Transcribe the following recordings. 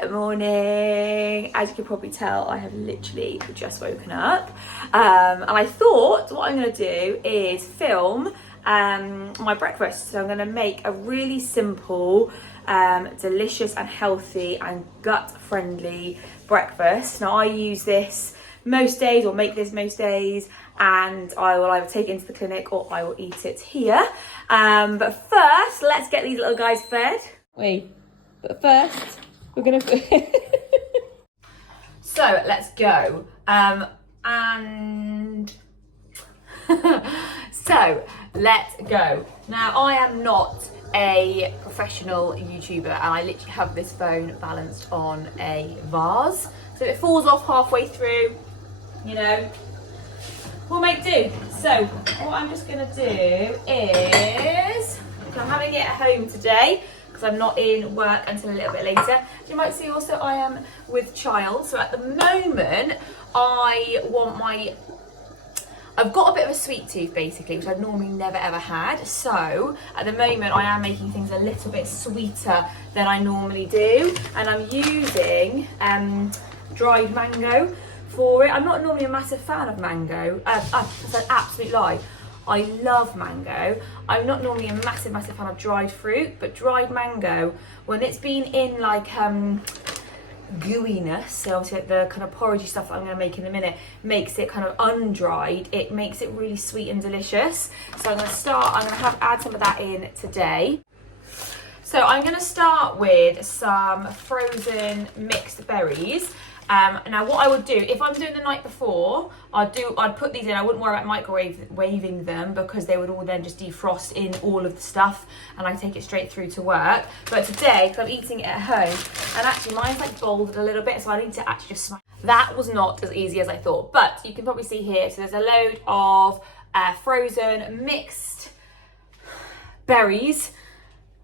Good morning. As you can probably tell, I have literally just woken up, and I thought what I'm going to do is film my breakfast. So I'm going to make a really simple, delicious and healthy and gut-friendly breakfast. Now I use this most days, or make this most days, and I will either take it into the clinic or I will eat it here. But first, let's get these little guys fed. But first, we're gonna. So let's go. So let's go. Now I am not a professional YouTuber, and I literally have this phone balanced on a vase. So if it falls off halfway through, you know, we'll make do. So what I'm just gonna do is, I'm having it at home today because I'm not in work until a little bit later. You might see also I am with child. So at the moment I've got a bit of a sweet tooth basically, which I've normally never ever had. So at the moment I am making things a little bit sweeter than I normally do, and I'm using dried mango for it. I'm not normally a massive fan of mango. That's an absolute lie. I love mango. I'm not normally a massive fan of dried fruit, but dried mango, when it's been in like gooiness, so obviously like the kind of porridgey stuff that I'm going to make in a minute, makes it kind of undried. It makes it really sweet and delicious. So I'm going to add some of that in today. So I'm going to start with some frozen mixed berries. Now what I would do, if I'm doing the night before, I'd put these in. I wouldn't worry about microwaving them because they would all then just defrost in all of the stuff and I take it straight through to work. But today, because I'm eating it at home, and actually mine's like bolded a little bit, so I need to actually just smash. That was not as easy as I thought, but you can probably see here, so there's a load of frozen mixed berries.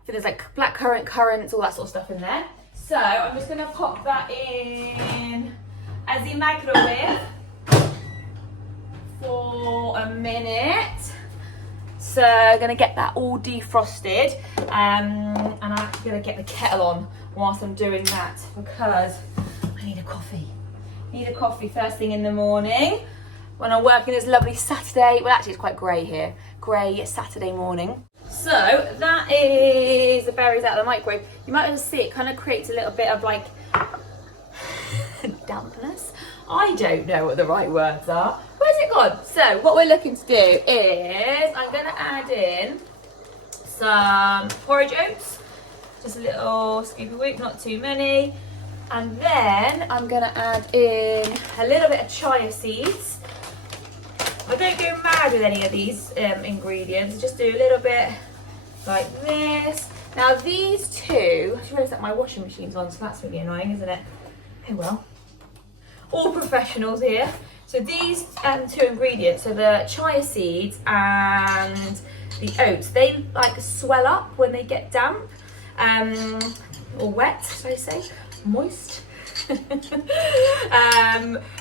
So there's like blackcurrant, currants, all that sort of stuff in there. So I'm just going to pop that in as the microwave for a minute. So I'm going to get that all defrosted, and I'm actually going to get the kettle on whilst I'm doing that because I need a coffee. Need a coffee first thing in the morning when I'm working this lovely Saturday. Well, actually it's quite grey here. Grey Saturday morning. So that is the berries out of the microwave. You might be able to see it kind of creates a little bit of like dampness. I don't know what the right words are. Where's it gone? So what we're looking to do is I'm going to add in some porridge oats. Just a little scoopy whoop, not too many. And then I'm going to add in a little bit of chia seeds. I don't go mad with any of these ingredients, just do a little bit like this. Now these two, I just realised that my washing machine's on, so that's really annoying, isn't it? Oh well. All professionals here. So these two ingredients, so the chia seeds and the oats, they like swell up when they get damp, or wet, should I say, moist.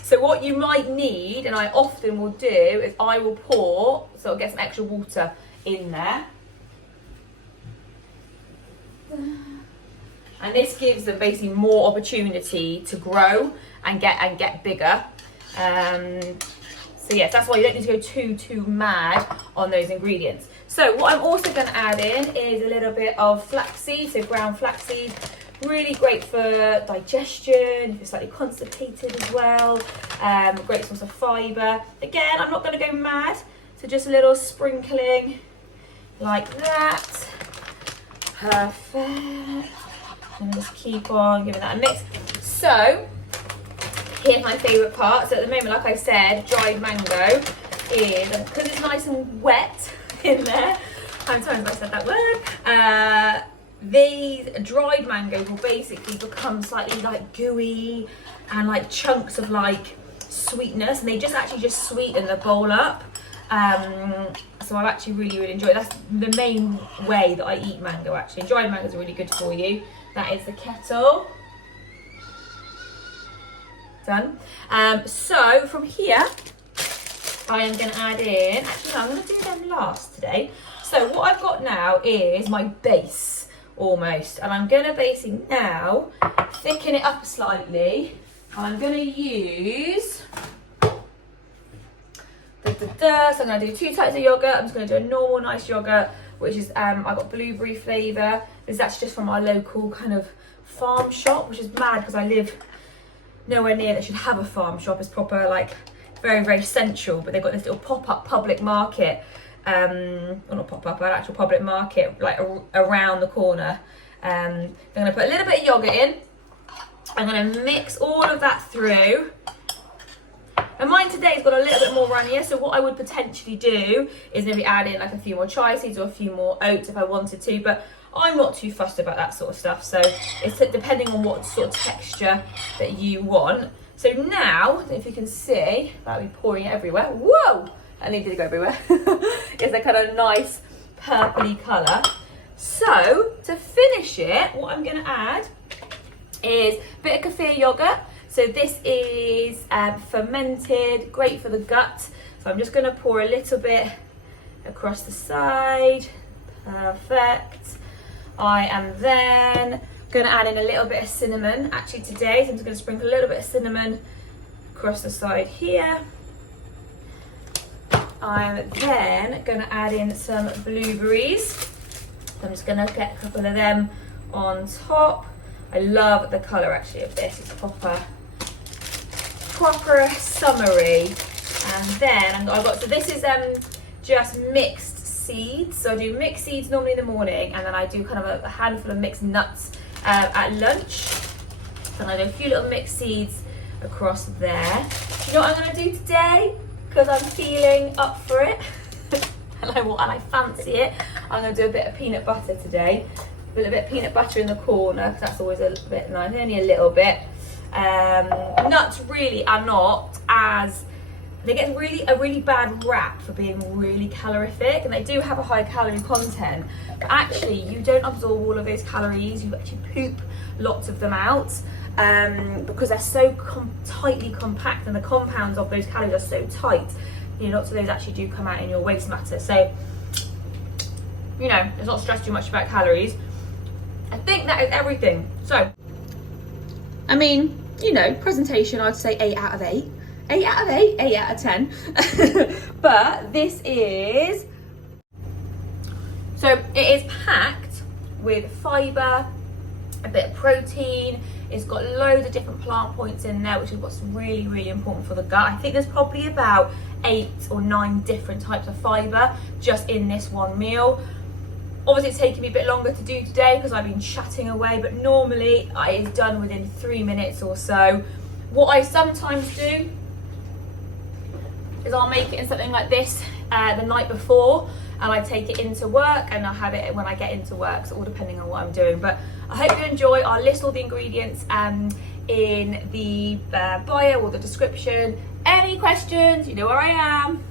So what you might need, and I often will do, is I will pour, so I'll get some extra water in there, and this gives them basically more opportunity to grow and get bigger. So yes, that's why you don't need to go too mad on those ingredients. So what I'm also going to add in is a little bit of flaxseed, so ground flaxseed. Really great for digestion, if you're slightly constipated as well. Great source of fibre. Again, I'm not going to go mad, so just a little sprinkling like that. Perfect. And just keep on giving that a mix. So here's my favourite part. So at the moment, like I said, dried mango is, because it's nice and wet in there. I'm sorry if I said that word. These dried mangoes will basically become slightly like gooey and like chunks of like sweetness, and they just sweeten the bowl up. So I actually really enjoy it. That's the main way that I eat mango actually. And dried mangoes are really good for you. That is the kettle. Done. So from here, I am going to add in, actually no, I'm going to do them last today. So what I've got now is my base, almost. And I'm going to basically now thicken it up slightly. And I'm going to use... So I'm going to do 2 types of yogurt. I'm just going to do a normal nice yogurt, which is, I've got blueberry flavour. This is actually just from our local kind of farm shop, which is mad because I live nowhere near that should have a farm shop. It's proper, like, very, very central, but they've got this little pop-up public market, or not pop-up, an actual public market, like, around the corner. I'm going to put a little bit of yogurt in. I'm going to mix all of that through. And mine today's got a little bit more runnier, so what I would potentially do is maybe add in like a few more chia seeds or a few more oats if I wanted to, but I'm not too fussed about that sort of stuff, so it's depending on what sort of texture that you want. So now, I don't know if you can see, that'll be pouring everywhere. Whoa! I needed to go everywhere. It's a kind of nice purpley colour. So, to finish it, what I'm going to add is a bit of kefir yogurt. So this is fermented, great for the gut. So I'm just going to pour a little bit across the side. Perfect. I am then going to add in a little bit of cinnamon. Actually today, so I'm just going to sprinkle a little bit of cinnamon across the side here. I'm then going to add in some blueberries. I'm just going to get a couple of them on top. I love the colour actually of this. It's proper summery. And then I've got, so this is just mixed seeds. So I do mixed seeds normally in the morning, and then I do kind of a handful of mixed nuts at lunch. And I do a few little mixed seeds across there. You know what I'm going to do today? Because I'm feeling up for it and I fancy it. I'm going to do a bit of peanut butter today. A little bit of peanut butter in the corner, because that's always a bit nice, only a little bit. Nuts really are not as, they get a really bad rap for being really calorific, and they do have a high calorie content, but actually you don't absorb all of those calories, you actually poop lots of them out, because they're so tightly compact, and the compounds of those calories are so tight, you know, lots of those actually do come out in your waste matter. So, you know, let's not stress too much about calories. I think that is everything. So, I mean, you know, presentation, I'd say 8 out of 8. 8 out of 8, 8 out of 10. But this is, so it is packed with fibre, a bit of protein. It's got loads of different plant points in there, which is what's really, really important for the gut. I think there's probably about 8 or 9 different types of fibre just in this one meal. Obviously it's taken me a bit longer to do today because I've been chatting away, but normally it's done within 3 minutes or so. What I sometimes do is I'll make it in something like this the night before, and I take it into work, and I'll have it when I get into work, so all depending on what I'm doing. But I hope you enjoy. I'll list all the ingredients in the bio or the description. Any questions, you know where I am.